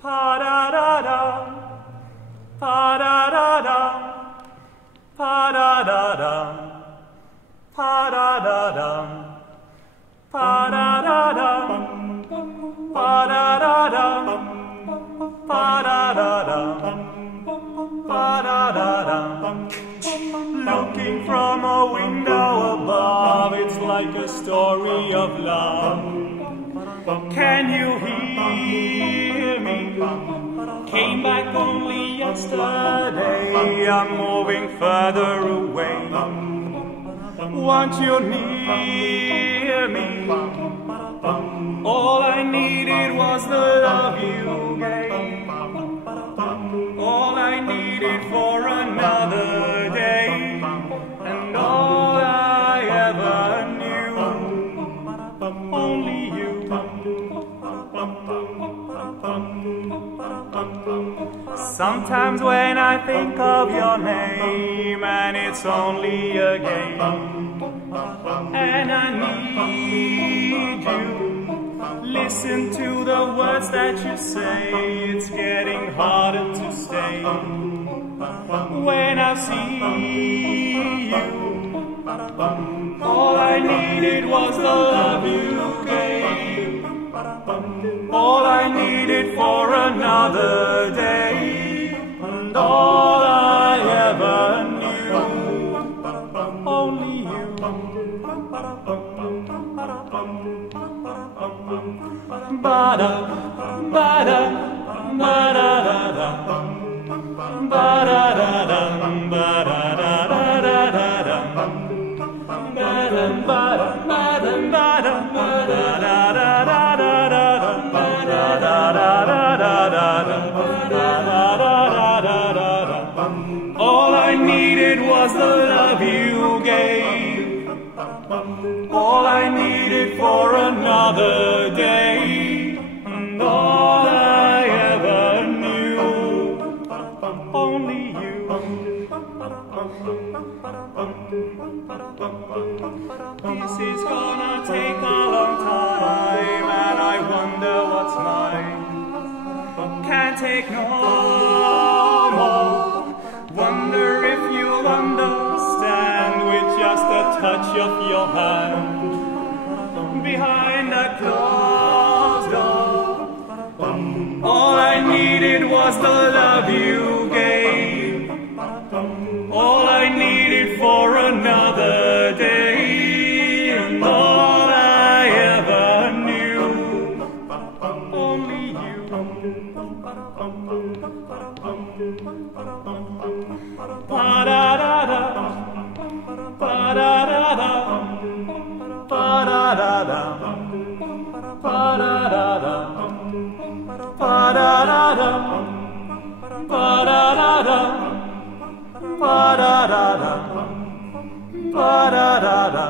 Pa-da-da-da, pa-da-da-da, pa-da-da-da, pa-da-da-da, pa-da-da-da, pa-da-da-da, pa-da-da-da, pa-da-da-da. Looking from a window above, it's like a story of love. Can you hear me? Came back only yesterday. I'm moving further away. Want you near me? All I needed was the love you gave. All I needed for another day. And all I ever knew, only you. Sometimes when I think of your name, and it's only a game, and I need you, listen to the words that you say, it's getting harder to stay. When I see you, all I needed was the love you gave. All I needed for another day, and all I ever knew, only you. Ba-da, ba-da, ba-da-da-da, ba-da-da-da, ba-da-da-da-da-da-da, ba-da-ba-da-ba-da-ba-da, all I needed was the love you gave. All I needed for another day. And all I ever knew, only you. This is gonna take a long time, and I wonder what's mine. Can't take no more. Wonder if you'll understand with just a touch of your hand behind a closed door. All I needed was the love you gave. All I needed for another day, and all I ever knew, only you. Pa-da-da-da, pa-da-da-da, pa-da-da-da, pa-da-da-da, pa-da-da-da, pa-da-da-da, pa-da-da-da, pa-da-da-da, pa-da-da-da.